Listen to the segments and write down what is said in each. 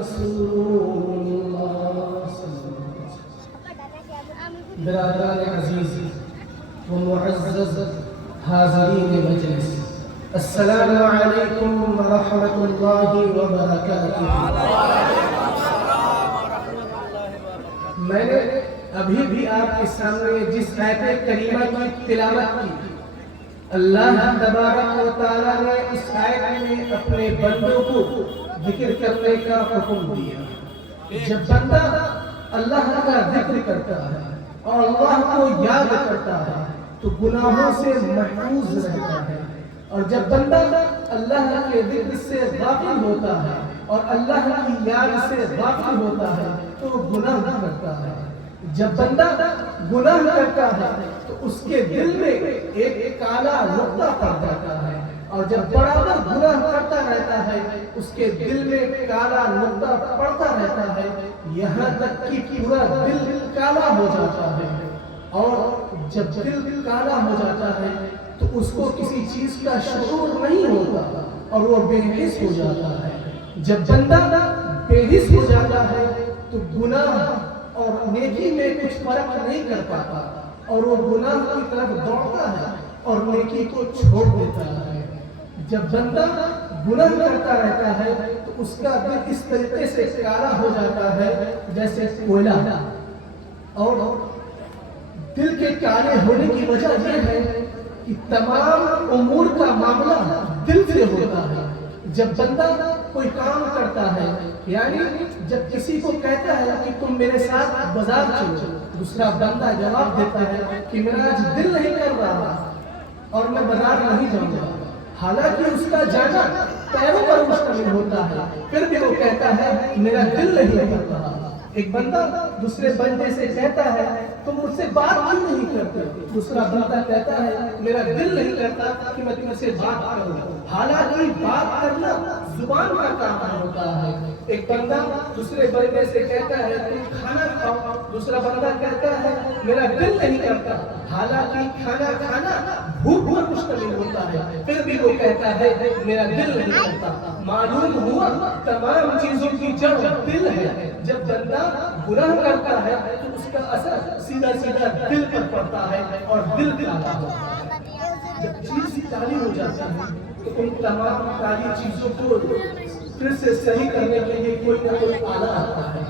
رسول اللہ صلی اللہ علیہ وسلم۔ برادران عزیز و معزز حاضرین مجلس، السلام علیکم ورحمۃ اللہ وبرکاتہ۔ میں نے ابھی بھی آپ کے سامنے جس آیت کریمہ کی تلاوت کی، اللہ تبارک و تعالیٰ نے اس آیت میں اپنے بندوں کو ذکر کرنے کا حکم دیا۔ جب بندہ اللہ کا ذکر کرتا ہے اور اللہ کو یاد کرتا ہے تو گناہوں سے محفوظ رہتا ہے، اور جب بندہ اللہ کے ذکر سے غافل ہوتا ہے اور اللہ کی یاد سے غافل ہوتا ہے تو گناہ کرتا ہے۔ جب بندہ گناہ کرتا ہے تو اس کے دل میں ایک کالا نقطہ پڑ جاتا ہے، اور جب برابر گناہ کرتا رہتا ہے اس کے دل میں کالا نقطہ پڑتا رہتا ہے، یہاں تک کہ پورا دل کالا ہو جاتا ہے۔ اور جب دل کالا ہو جاتا ہے تو اس کو کسی چیز کا شعور نہیں ہوتا اور وہ بے حس ہو جاتا ہے۔ جب بندہ بے حس ہو جاتا ہے تو گناہ اور نیکی میں کچھ فرق نہیں کر پاتا، اور وہ گناہ کی طرف دوڑتا ہے اور نیکی کو چھوڑ دیتا ہے۔ جب بندہ گناہ کرتا رہتا ہے تو اس کا دل اس طریقے سے کالا ہو جاتا ہے جیسے کوئلہ، اور دل کے کالے ہونے کی وجہ یہ ہے کہ تمام امور کا معاملہ دل سے ہوتا ہے۔ جب بندہ کوئی کام کرتا ہے، یعنی جب کسی کو کہتا ہے کہ تم میرے ساتھ بازار چلو، دوسرا بندہ جواب دیتا ہے کہ میرا آج دل نہیں کر رہا اور میں بازار نہیں جاؤں گا، حالانکہ اس کا جانا پیروں پر مشتمل ہوتا ہے، پھر بھی وہ کہتا ہے میرا دل نہیں کر رہا۔ ایک بندہ دوسرے بندے سے کہتا ہے تم مجھ سے بات کیوں نہیں کرتے، دوسرا بندہ کہتا ہے میرا دل نہیں کرتا کہ میں تم سے بات کروں، حالانکہ بات کرنا زبان کا کام ہوتا ہے۔ ایک بندہ دوسرے بندے سے کہتا ہے تم کھانا کھاؤ، دوسرا بندہ کہتا ہے میرا دل نہیں کرتا، حالانکہ کھانا کھانا بھوک پر مشتمل ہوتا ہے، پھر بھی وہ کہتا ہے میرا دل نہیں کرتا۔ معلوم ہوا تمام چیزوں کی جڑ دل ہے۔ جب بندہ گناہ کرتا ہے تو اس کا اثر سیدھا سیدھا دل پر پڑتا ہے اور دل کالا ہوتا ہے۔ جب چیز کالی ہو جاتی ہے تو ان تمام کالی چیزوں کو پھر سے صحیح کرنے کے لیے کوئی نہ کوئی آلہ آتا ہے۔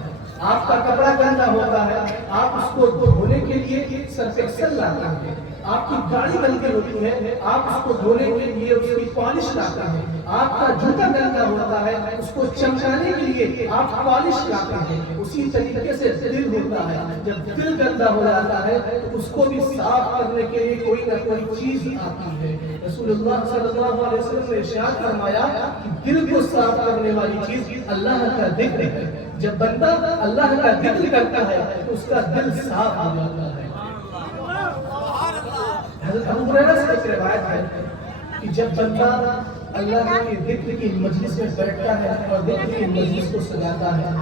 آپ کا کپڑا گندا ہوتا ہے، آپ اس کو دھونے کے لیے سرف ایکسل لاتے ہیں۔ آپ کی گاڑی گندی ہوتی ہے، آپ اس کو دھونے کے لیے اس کی پالش لاتے ہیں۔ آپ کا جوتا گندا ہوتا ہے، اس کو چمکانے کے لیے آپ پالش لاتے ہیں۔ اسی طریقے سے دل ہوتا ہے، جب دل گندا ہو جاتا ہے تو اس کو بھی صاف کرنے کے لیے کوئی نہ کوئی چیز آتی ہے۔ رسول اللہ صلی اللہ علیہ وسلم نے ارشاد فرمایا کہ دل کو صاف کرنے والی چیز اللہ کا ذکر ہے۔ جب بندہ اللہ کا ذکر کرتا ہے تو اس کا دل صاف ہو جاتا ہے۔ حضرت ابو ہریرہ سے ایک روایت ہے کہ جب بندہ اللہ کے ذکر کی مجلس میں بیٹھتا ہے اور ذکر کی مجلس کو سجاتا ہے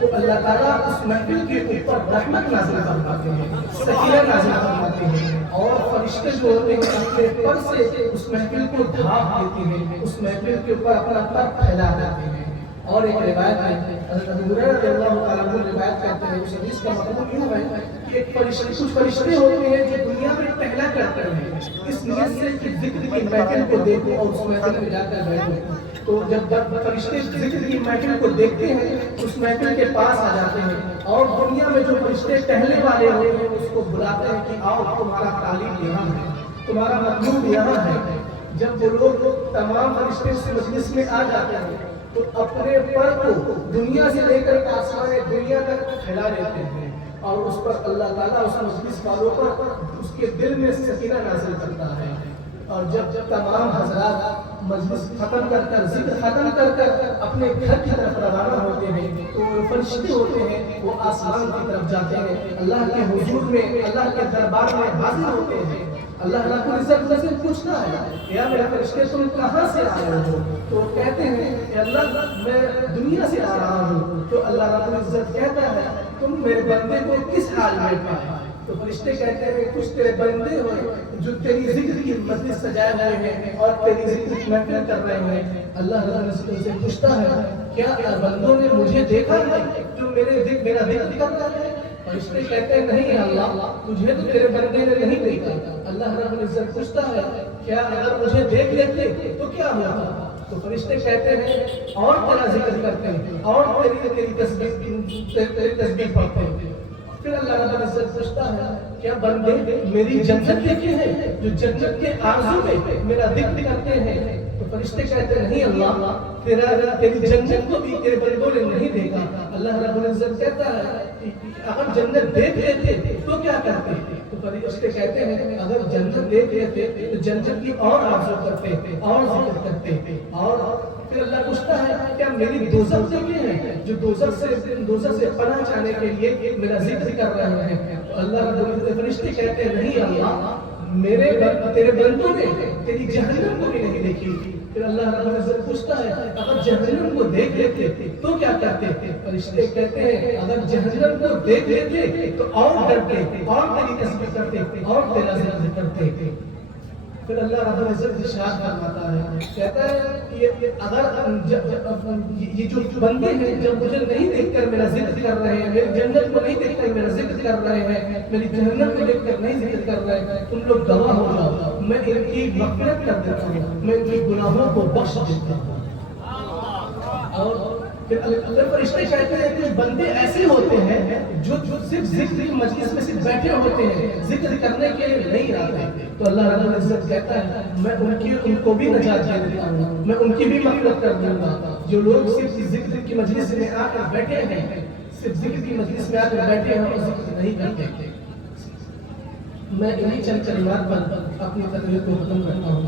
تو اللہ تعالیٰ اس محفل کے اوپر رحمت نازل فرماتے ہیں، سکینہ نازل فرماتے ہیں، اور فرشتے جو ہوتے ہیں اپنے پر سے اس محفل کو ڈھانپ دیتے ہیں، اس محفل کے اوپر اپنا پر پھیلا دیتے ہیں۔ اور ایک روایت ہے حضرت ابو ہریرہ رضی اللہ تعالیٰ عنہ روایت کرتے ہیں، اس حدیث کا مطلب یوں ہے کہ کچھ فرشتے ہوتے ہیں جو دنیا میں ٹہلا کرتے ہیں اس نیت سے کہ ذکر کی محفل کو دیکھو اور اس محفل میں جا کر بیٹھو۔ تو جب فرشتے ذکر کی محفل کو دیکھتے ہیں اس محفل کے پاس آ جاتے ہیں، اور دنیا میں جو فرشتے ٹہلنے والے ہوتے ہیں اس کو بلاتے ہیں کہ آؤ تمہارا طالب یہاں ہے، تمہارا مطلوب یہاں ہے۔ جب وہ لوگ تمام فرشتے اس مجلس میں آ جاتے ہیں تو اپنے پر کو دنیا سے لے کر آسمان دنیا تک پھیلا دیتے ہیں، اور اس پر اللہ تعالیٰ اس مجلس والوں پر اس کے دل میں سکینہ نازل کرتا ہے۔ اور جب تمام حضرات مجلس ختم کر کر ذکر ختم کر کر اپنے گھر کی طرف روانہ ہوتے ہیں تو فرشتے ہوتے ہیں وہ آسمان کی طرف جاتے ہیں، اللہ کے حضور میں اللہ کے دربار میں حاضر ہوتے ہیں۔ اللہ رب العزت سے پوچھتا ہے یا میرے فرشتے تم کہاں سے آئے ہو؟ تو کہتے ہیں کہ اللہ میں دنیا سے آ رہا ہوں۔ تو اللہ رب العزت کہتا ہے تم میرے بندے کو کس حال میں پائے؟ تو فرشتے کہتے ہیں کچھ تیرے بندے ہوئے جو تیری ذکر کی مجلس سجائے ہوئے ہیں اور تیری ذکر کی محفل کر رہے ہیں. اللہ رسول سے پوچھتا ہے کیا بندوں نے مجھے دیکھا ہے جو میرا ذکر کر رہا ہے؟ فرشتے کہتے ہیں نہیں اللہ، تجھے تو تیرے بندے نے نہیں دیکھا. اللہ رب العزت پوچھتا ہے کیا اگر مجھے دیکھ لیتے تو کیا ہوتا؟ تو فرشتے کہتے ہیں اور تیرا ذکر کرتے ہیں اور تیری تسبیح پڑھتے ہیں. پھر اللہ رب العزت پوچھتا ہے کیا بندے میری جنت دیکھے ہیں جو جنت کے آرزو میں میرا ذکر کرتے ہیں؟ تو فرشتے کہتے ہیں نہیں اللہ، تیری جنت کو بھی تیرے بندوں نے نہیں دیکھا. اللہ رب العزت کہتا ہے اگر جنت دیکھ لیتے تو کیا کرتے؟ تو فرشتے کہتے ہیں اگر جنت دیکھ لیتے تو جنت کی اور آرزو کرتے اور ذکر کرتے. اور پھر اللہ پوچھتا ہے کیا میری دوزخ دیکھے ہیں جو دوزخ سے پناہ چاہنے کے لیے میرا ذکر کر رہے ہیں؟ تو اللہ رب العزت فرشتے کہتے ہیں نہیں اللہ، تیرے بندوں نے تیری جہنم کو بھی نہیں دیکھی. پھر اللہ رب العزت پوچھتا ہے اگر جہنم کو دیکھ لیتے تو کیا کرتے؟ فرشتے کہتے ہیں اگر جہنم کو دیکھ لیتے تو اور ڈرتے اور تیری تسبیح کرتے اور تیرا ذکر کرتے. پھر اللہ رب العزت ارشاد فرماتا ہے کہتا ہے اگر یہ جو بندے ہیں جب مجھے نہیں دیکھ کر میرا ذکر کر رہے ہیں، میری جنت کو نہیں دیکھ کر میرا ذکر کر رہے ہیں، میری جہنم کو دیکھ کر نہیں ذکر کر رہے ہیں، تم لوگ گواہ ہو جاؤ، میں ان کی مغفرت کر دیتا ہوں، میں ان کے گناہوں کو بخش دیتا ہوں. اور پھر اللہ فرشتے کہتے ہیں کہ بندے ایسے ہوتے ہیں جو صرف ذکر کی مجلس میں صرف بیٹھے ہوتے ہیں، ذکر کرنے کے لیے نہیں آتے. تو اللہ رب العزت کہتا ہے میں ان کو بھی نجات دے دیتا ہوں، میں ان کی بھی مغفرت کر دوں گا. جو لوگ صرف ذکر کی مجلس میں آ کر بیٹھے ہیں، صرف ذکر کی مجلس میں آ کر بیٹھے ہیں اور ذکر نہیں کرتے. میں انہی چند کلمات پر اپنی تقریر کو ختم کرتا ہوں.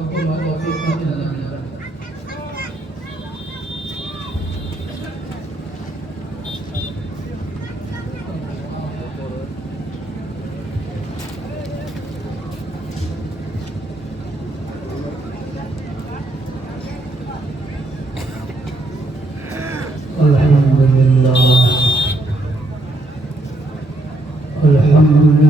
الحمد لله